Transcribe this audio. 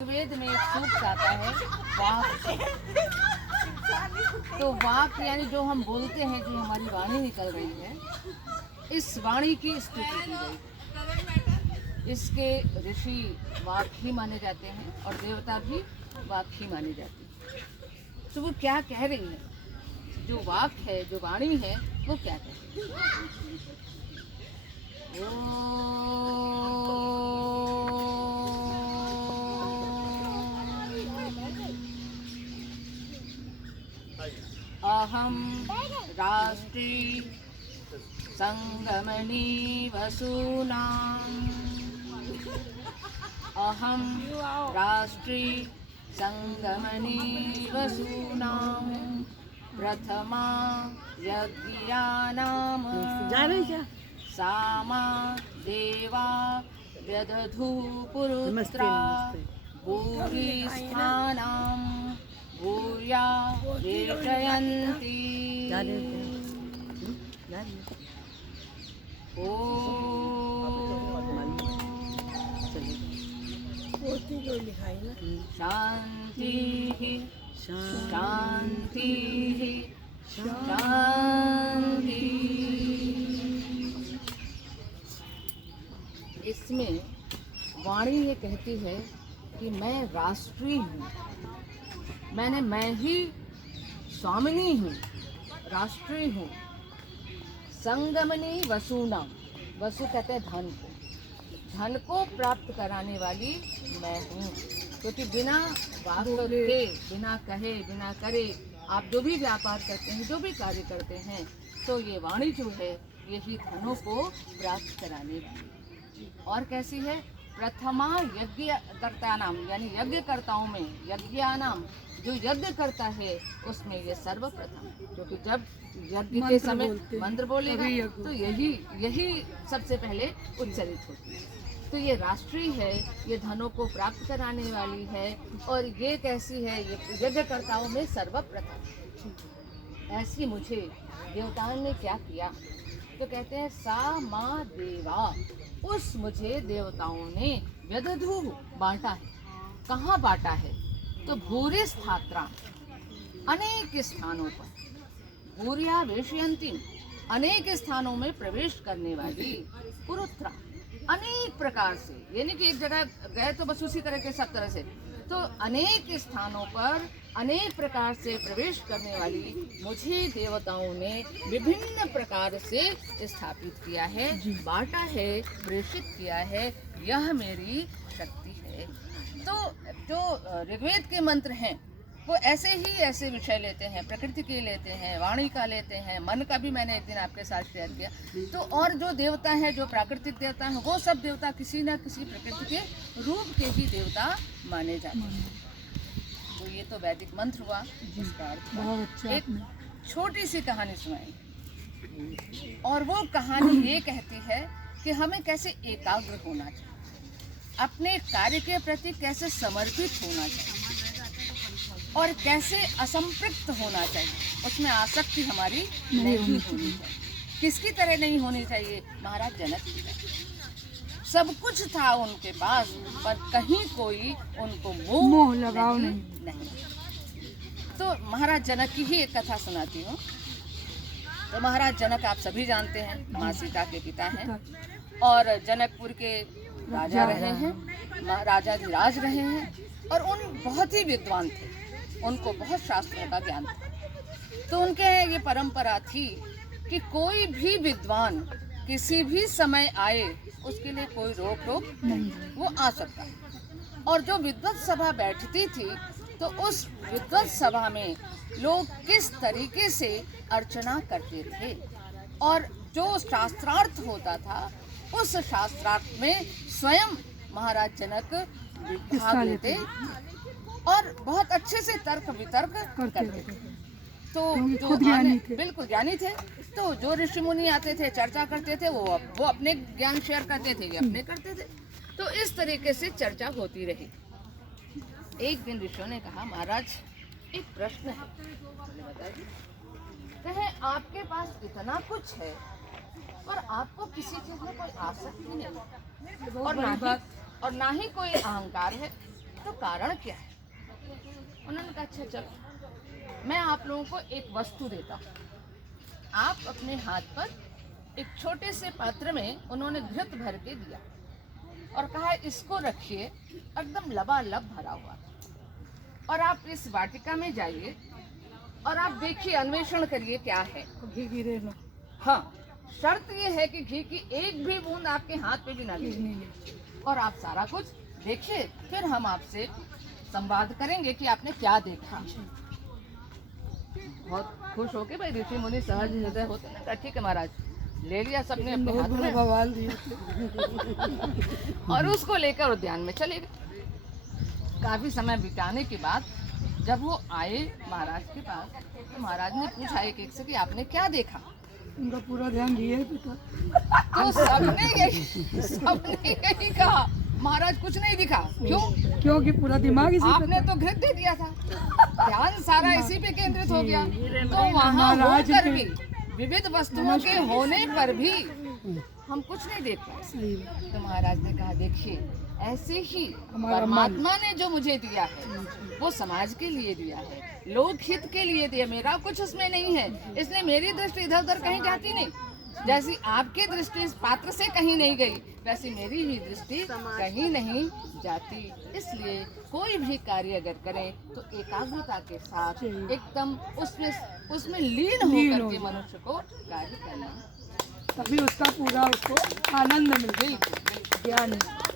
वेद में एक सूक्त आता है वाक। तो वाक यानी जो हम बोलते हैं, जो हमारी वाणी निकल रही है, इस वाणी की स्तुति की गई। इसके ऋषि वाक ही माने जाते हैं और देवता भी वाक ही माने जाते हैं। तो वो क्या कह रही है, जो वाक है, जो वाणी है, वो क्या कह रही है। अहम राष्ट्री संगमनी वसूनाम्। अहम राष्ट्री संगमनी वसूनाम् प्रथमा यज्ञानाम सामा देवा व्यदधू पुरुत्रा भूरि स्थानां भूया रेषयन्ति। शांति शांति शांति। इसमें वाणी ये कहती है कि मैं राष्ट्री हूँ, मैं ही स्वामिनी हूँ, राष्ट्री हूँ। संगमनी वसूना, वसु कहते हैं धन को प्राप्त कराने वाली मैं हूँ। क्योंकि बिना बात के, बिना कहे, बिना करे आप जो भी व्यापार करते हैं, जो भी कार्य करते हैं, तो ये वाणी जो है यही धनों को प्राप्त कराने वाली। और कैसी है? प्रथमा यज्ञकर्ता नाम, यानी यज्ञकर्ताओं में, यज्ञानाम, जो यज्ञ करता है उसमें ये सर्वप्रथम। क्योंकि जब यज्ञ के समय मंत्र बोलेगा तो यही सबसे पहले उच्चरित होती है। तो ये राष्ट्रीय है, ये धनों को प्राप्त कराने वाली है। और ये कैसी है? ये यज्ञकर्ताओं में सर्वप्रथम। ऐसी मुझे देवताओं ने क्या किया? तो कहते हैं सा माँ देवा, उस मुझे देवताओं ने व्यदधू बांटा है। कहाँ बांटा है? तो भूरि स्थात्रा, अनेक स्थानों पर, भूरिया वेशयंती, अनेक स्थानों में प्रवेश करने वाली, पुरुत्रा, अनेक प्रकार से, यानी कि एक जगह गए तो बस उसी तरह के सब तरह से, तो अनेक स्थानों पर अनेक प्रकार से प्रवेश करने वाली मुझे देवताओं ने विभिन्न प्रकार से स्थापित किया है, बांटा है, प्रेषित किया है। यह मेरी शक्ति है। तो जो ऋग्वेद के मंत्र हैं वो ऐसे विषय लेते हैं, प्रकृति के लेते हैं, वाणी का लेते हैं, मन का भी मैंने एक दिन आपके साथ शेयर किया। तो और जो देवता है, जो प्राकृतिक देवता हैं, वो सब देवता किसी न किसी प्रकृति के रूप के ही देवता माने जाते हैं। तो ये तो वैदिक मंत्र हुआ। इसका अर्थ एक छोटी सी कहानी सुनाई, और वो कहानी ये कहती है कि हमें कैसे एकाग्र होना चाहिए, अपने कार्य के प्रति कैसे समर्पित होना चाहिए, और कैसे असंपृक्त होना चाहिए, उसमें आसक्ति हमारी नहीं होनी चाहिए। किसकी तरह नहीं होनी चाहिए? महाराज जनक की तरह। सब कुछ था उनके पास, पर कहीं कोई उनको मोह लगाओ नहीं। तो महाराज जनक की ही एक कथा सुनाती हूँ। तो महाराज जनक आप सभी जानते हैं, माँ सीता के पिता हैं और जनकपुर के राजा रहे हैं, राजाधिराज रहे हैं। और उन बहुत ही विद्वान थे, उनको बहुत शास्त्रों का ज्ञान था। तो उनके ये परंपरा थी कि कोई भी विद्वान किसी भी समय आए, उसके लिए कोई रोक नहीं, वो आ सकता है। और जो विद्वत सभा बैठती थी, तो उस विद्वत सभा में लोग किस तरीके से अर्चना करते थे, और जो शास्त्रार्थ होता था, उस शास्त्रार्थ में स्वयं महाराज जनक भाग लेते और बहुत अच्छे से तर्क वितर्क करते थे। तो जो बिल्कुल ज्ञानी थे, तो जो ऋषि मुनि आते थे, चर्चा करते थे, वो अपने ज्ञान शेयर करते थे, ये अपने करते थे। तो इस तरीके से चर्चा होती रही। एक दिन ऋषियों ने कहा, महाराज एक प्रश्न है, बताइए। कहे आपके पास इतना कुछ है और आपको किसी चीज में कोई आसक्ति नहीं, और ना ही कोई अहंकार है, तो कारण क्या है? उन्होंने कहा अच्छा चलो मैं आप लोगों को एक वस्तु देता हूँ। आप अपने हाथ पर एक छोटे से पात्र में उन्होंने घृत भर के दिया और कहा इसको रखिए, एकदम लबालब भरा हुआ था, और आप इस वाटिका में जाइए और आप देखिए, अन्वेषण करिए क्या है। घी गिरे ना। हाँ, शर्त ये है कि घी की एक भी बूंद आपके हाथ पे भी ना गिरे, और आप सारा कुछ देखिए, फिर हम आपसे संवाद करेंगे कि आपने क्या देखा। बहुत खुश होके भाई ऋषि मुनि सहज हृदय होते ना, कहा ठीक है महाराज, ले लिया सबने अपने हाथ में भगवान दिए और उसको लेकर उद्यान में चले गए। काफी समय बिताने के बाद जब वो आए महाराज के पास, तो महाराज ने पूछा एक एक से कि आपने क्या देखा। उनका पूरा ध्यान घी है पिता। तो सबने यही कहा, महाराज कुछ नहीं दिखा। क्यों? क्योंकि पूरा दिमाग इसी पे आपने तो घृत दे दिया था, ध्यान सारा इसी पे केंद्रित हो गया। तो वहाँ महाराज होकर भी, विविध वस्तुओं के होने पर भी हम कुछ नहीं देख पाए। सही है। तो महाराज ने कहा देखिए, ऐसे ही हमारा परमात्मा ने जो मुझे दिया है वो समाज के लिए दिया है, लोक हित के लिए दिया, मेरा कुछ उसमें नहीं है, इसलिए मेरी दृष्टि इधर उधर कहीं जाती नहीं। जैसी आपकी दृष्टि इस पात्र से कहीं नहीं गई, वैसी मेरी भी दृष्टि कहीं नहीं जाती। इसलिए कोई भी कार्य अगर करें तो एकाग्रता के साथ एकदम उसमें लीन होकर के मनुष्य को कार्य करना, तभी उसका पूरा उसको आनंद मिलता है। बिल्कुल ज्ञान